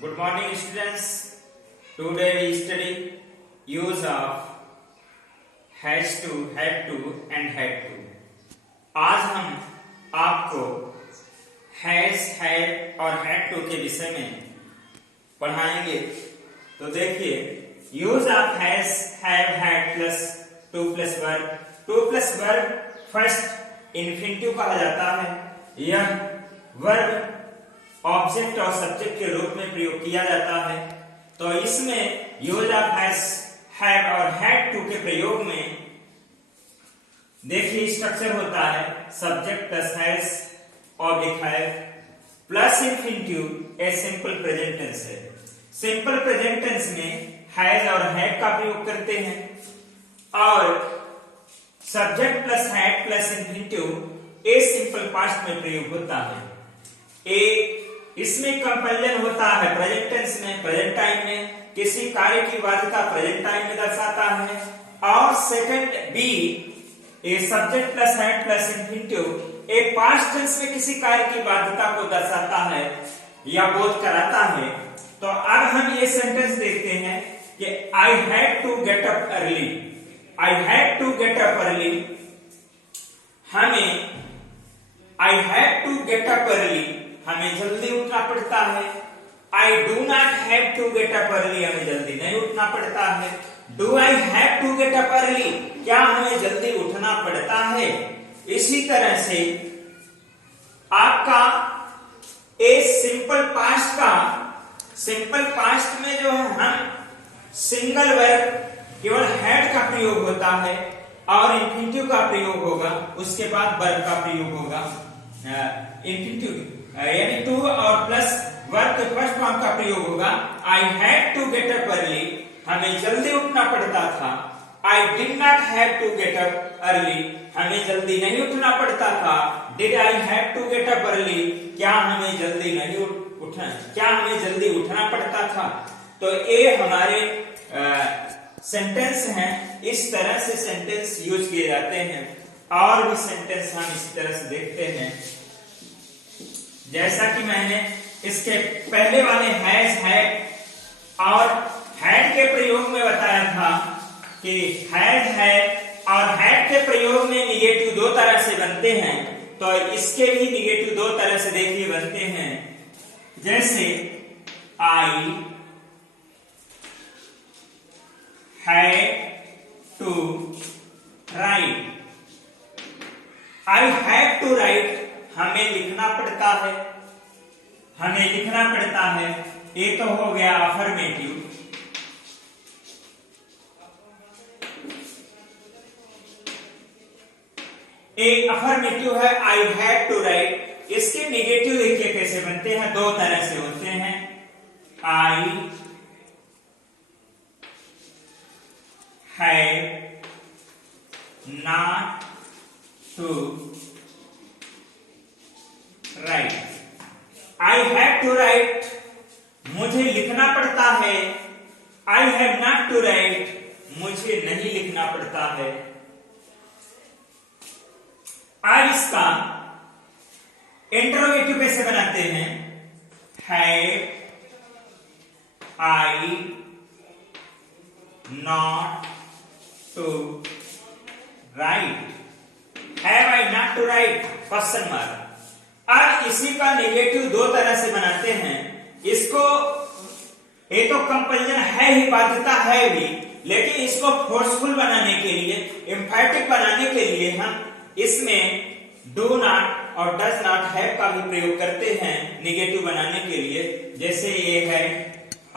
Good morning, students. Today we study use of has to, had to and had to. आज हम आपको has, had और had to के विषय में पढ़ाएंगे। तो देखिए, use of has, have, had plus to plus verb. To plus verb first infinitive कहा जाता है। यह वर्ब ऑब्जेक्ट और सब्जेक्ट के रूप में प्रयोग किया जाता है। तो इसमें यूज ऑफ हैज, हैव और हैड टू के प्रयोग में देखिए स्ट्रक्चर होता है subject plus has oblique have plus infinitive a simple present tense है। सिंपल प्रेजेंट टेंस में हैज और हैड का प्रयोग करते हैं और subject plus had plus infinitive a simple past में प्रयोग होता है। ए इसमें कंपैरिजन होता है प्रेजेंट टेंस में, प्रेजेंट टाइम में किसी कार्य की बाध्यता प्रेजेंट टाइम में दर्शाता है। और second B a subject plus had plus infinitive a past tense में किसी कार्य की बाध्यता को दर्शाता है या बोध कराता है। तो अब हम ये सेंटेंस देखते हैं कि I had to get up early. I had to get up early, हमें I had to get up early हमें जल्दी उठना पड़ता है। I do not have to get up early, हमें जल्दी नहीं उठना पड़ता है। Do I have to get up early, क्या हमें जल्दी उठना पड़ता है। इसी तरह से आपका ए सिंपल पास्ट का, सिंपल पास्ट में जो है हम सिंगल वर्ब केवल हैड का प्रयोग होता है और इन्फिनिटिव का प्रयोग होगा, उसके बाद वर्ब का प्रयोग होगा। इन्फिनिटिव यानी टू और प्लस वर्ब के फर्स्ट फॉर्म का प्रयोग होगा। I had to get up early, हमें जल्दी उठना पड़ता था। I did not have to get up early, हमें जल्दी नहीं उठना पड़ता था। Did I have to get up early, क्या हमें जल्दी नहीं उठना, क्या हमें जल्दी उठना पड़ता था। तो ये हमारे सेंटेंस हैं। इस तरह से सेंटेंस यूज किए जाते हैं और भी सेंटेंस हम इस तरह से देखते हैं। जैसा कि मैंने इसके पहले वाले हैज, हैड और हैड के प्रयोग में बताया था कि हैज, हैड और हैड के प्रयोग में निगेटिव दो तरह से बनते हैं। तो इसके भी निगेटिव दो तरह से देखिए बनते हैं। जैसे I had to write, I have to write, हमें लिखना पड़ता है, हमें लिखना पड़ता है। ये तो हो गया अफर्मेटिव। एक अफर्मेटिव है आई हैव टू राइट। इसके नेगेटिव देखिए कैसे बनते हैं, दो तरह से होते हैं। I have not to write. I have to write, मुझे लिखना पड़ता है। I have not to write, मुझे नहीं लिखना पड़ता है। आज इसका इंटरोगेटिव कैसे बनाते हैं। Have I not to write, have I not to write question mark. अब इसी का नेगेटिव दो तरह से बनाते हैं। इसको ये तो कंपैरिजन है ही, बाध्यता है भी, लेकिन इसको फोर्सफुल बनाने के लिए, एम्फैटिक बनाने के लिए हम इसमें डू नॉट और डज नॉट हैव का भी प्रयोग करते हैं नेगेटिव बनाने के लिए। जैसे ये है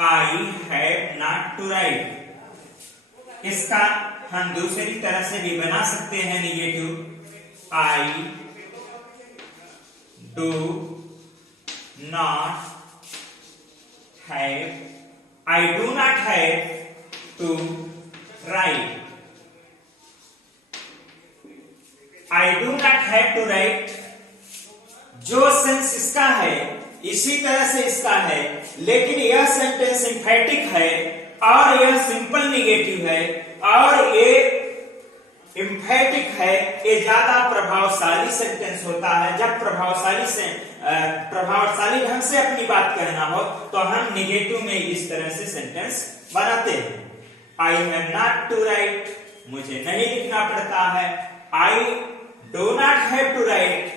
I have not to write, इसका हम दूसरी तरह से भी बना सकते हैं negative. I do not have, I do not have to write, I do not have to write. जो सेंस इसका है इसी तरह से इसका है, लेकिन यह सेंटेंस एम्फैटिक है और यह सिंपल निगेटिव है और ये एम्फैटिक है। ये ज्यादा प्रभावशाली सेंटेंस होता है। जब प्रभावशाली से प्रभावशाली ढंग से अपनी बात कहना हो तो हम निगेटिव में इस तरह से सेंटेंस बनाते हैं। I have not to write, मुझे नहीं लिखना पड़ता है। I do not have to write,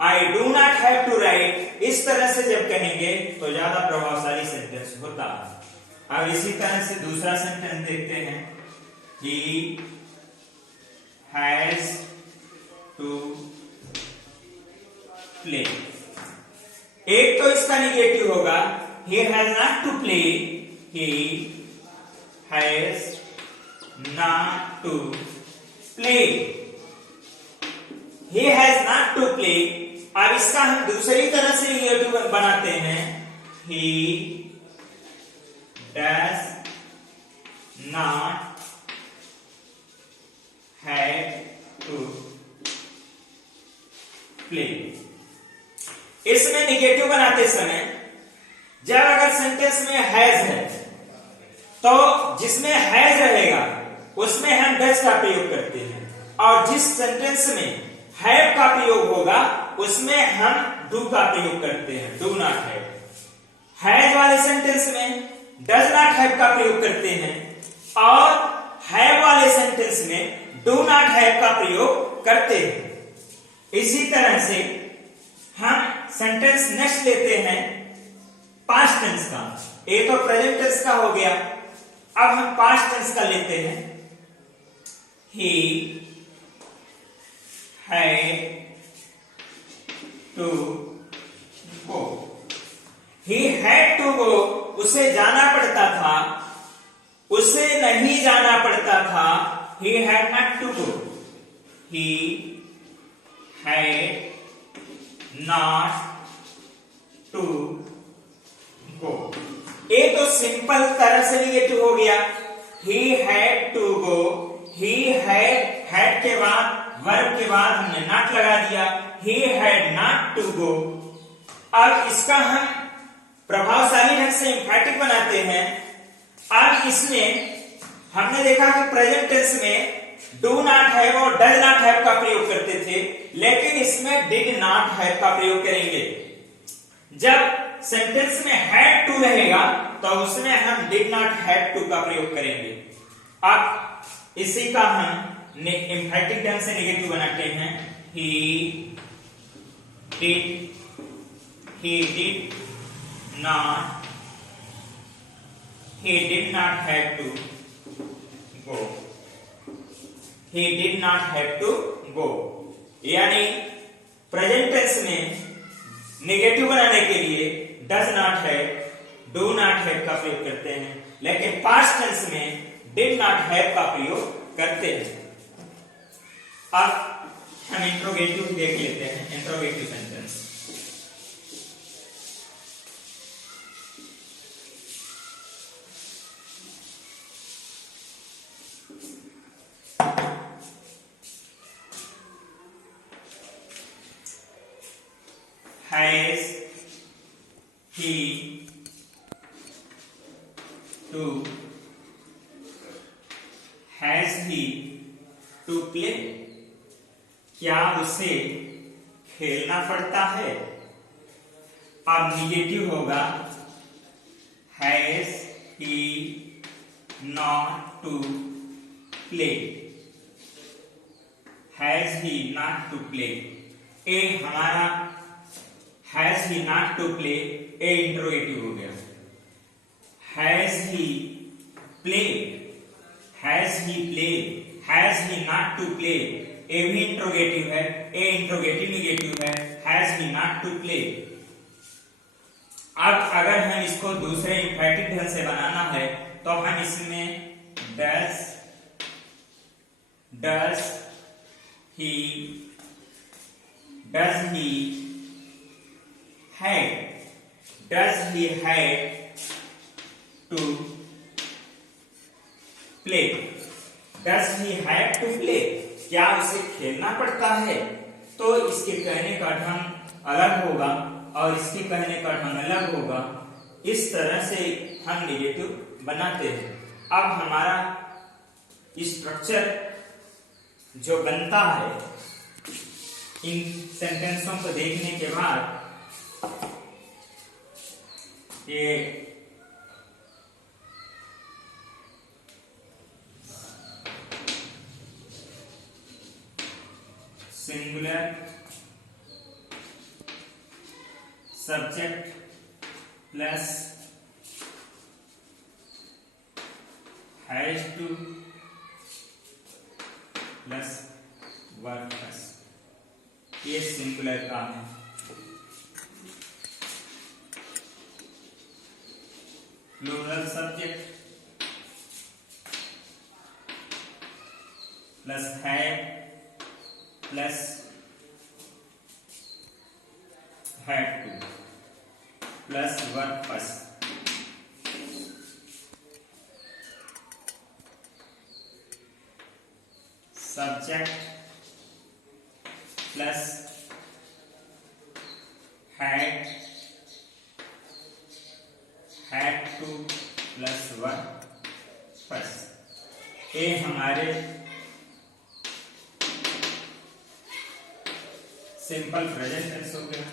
I do not have to write. इस तरह से जब कहेंगे तो ज्यादा प्रभावशाली सेंटेंस होता है। अब इसी तरह से दूसरा सेंटेंस देखते हैं। He has to play. एक तो इसका निगेटिव होगा, he has not to play, he has not to play, he has not to play। अब इसका हम दूसरी तरह से निगेटिव बनाते हैं, he does not have to play। इसमें निगेटिव बनाते समय जब अगर सेंटेंस में हैज है तो जिसमें हैज रहेगा उसमें हम डज का प्रयोग करते हैं, और जिस सेंटेंस में हैव का प्रयोग होगा उसमें हम डू का प्रयोग करते हैं, डू नॉट हैव। हैज वाले सेंटेंस में डज नॉट हैव का प्रयोग करते हैं, और हैव वाले सेंटेंस में डू नॉट हैव का प्रयोग करते हैं। इसी तरह से हम सेंटेंस नेक्स्ट लेते हैं पास्ट टेंस का। ये तो प्रेजेंट टेंस का हो गया, अब हम पास्ट टेंस का लेते हैं। He had to go, he had to go, उसे जाना पड़ता था, उसे नहीं जाना पड़ता था। He had not to go, he had not to go. ये तो सिंपल तरह से निगेटिव हो गया। He had to go, he had के बाद वर्ब के बाद हमने नॉट लगा दिया, he had not to go. अब इसका हम प्रभावशाली ढंग से एम्फैटिक बनाते हैं। अब इसमें हमने देखा कि प्रेजेंट टेंस में डू नॉट हैव और डज नॉट हैव का प्रयोग करते थे, लेकिन इसमें डिड नॉट हैव का प्रयोग करेंगे। जब सेंटेंस में हैड टू रहेगा तो उसमें हम डिड नॉट हैव टू का प्रयोग करेंगे। अब इसी का हम एम्फैटिक ढंग से नेगेटिव बनाते हैं। He did not have to go, he did not have to go। यानी प्रेजेंट टेंस में नेगेटिव बनाने के लिए does not have, do not have का प्रयोग करते हैं, लेकिन पास्ट टेंस में डिड नॉट हैव का प्रयोग करते हैं। अब हम इंट्रोगेटिव देख लेते हैं, interrogative sentence. Has he to, has he to play? क्या उसे खेलना पड़ता है? अब निगेटिव होगा, has he not to play, has he not to play। ए हमारा has he not to play, ए इंट्रोगेटिव हो गया। Has he play, has he play, has he not to play, ए भी इंट्रोगेटिव है, ए इंट्रोगेटिव निगेटिव है, has he not to play. अब अगर हम इसको दूसरे एम्फैटिक ढंग से बनाना है तो हम इसमें does he had to play, does he have to play? क्या उसे खेलना पड़ता है? तो इसके कहने का ढंग अलग होगा और इसके कहने का ढंग अलग होगा। इस तरह से हम निगेटिव बनाते हैं। अब हमारा स्ट्रक्चर जो बनता है इन सेंटेंसों को देखने के बाद ये singular subject plus has to plus verb plus, ये सिंगुलर का है। प्लूरल सब्जेक्ट प्लस है plus had to plus verb plus, subject plus had to plus verb plus, ये हमारे सिंपल प्रेजेंट टेंस हो गया।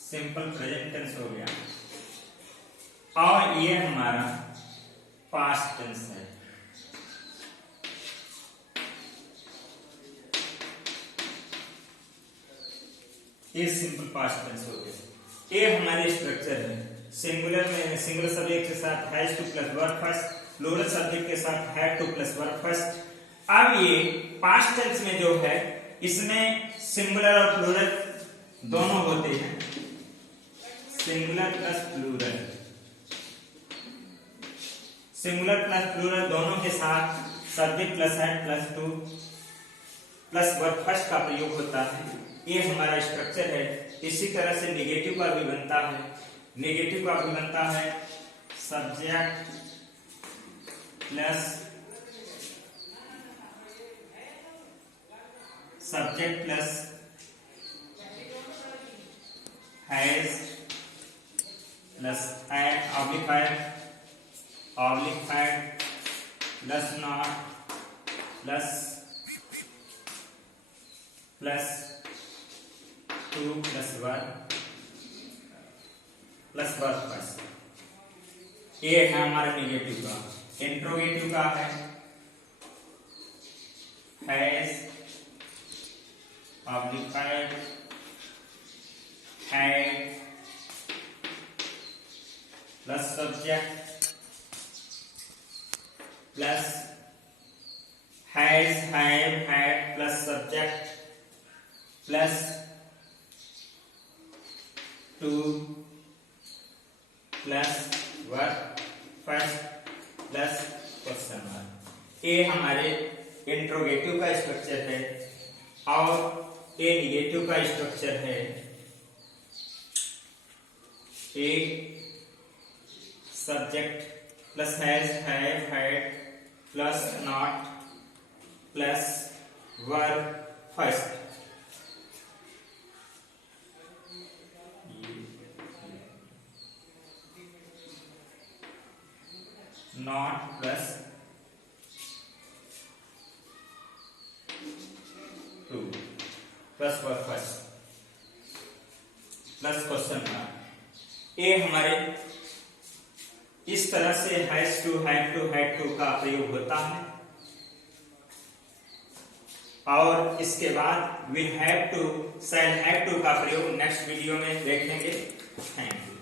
सिंपल प्रेजेंट टेंस हो गया और ये हमारा पास्ट टेंस है। ये सिंपल पास्ट टेंस हो गया। ये हमारे स्ट्रक्चर है। सिंगुलर में सिंगुलर सब्जेक्ट के साथ has to plus verb first, plural subject के साथ had to plus verb first. अब ये पास्ट टेंस में जो है इसमें सिंगुलर और प्लूरल दोनों होते हैं। Singular plus plural, singular plus plural दोनों के साथ subject plus had plus to plus verb first का प्रयोग होता है। ये हमारा स्ट्रक्चर है। इसी तरह से नेगेटिव का भी बनता है। नेगेटिव का भी बनता है subject plus subject plus has plus had oblique had plus not plus to plus verb plus, ये है हमारा नेगेटिव का। इंट्रोगेटिव का है has oblique had plus subject plus has had plus subject plus to plus verb first plus question mark. ये हमारे interrogative का structure है और ये निगेटिव का स्ट्रक्चर है। ए subject plus has have had plus not plus verb first, not plus to plus verb first plus question mark. ये हमारे इस तरह से हैज टू हैड टू का प्रयोग होता है और इसके बाद will have to shall have to का प्रयोग नेक्स्ट वीडियो में देखेंगे। Thank you.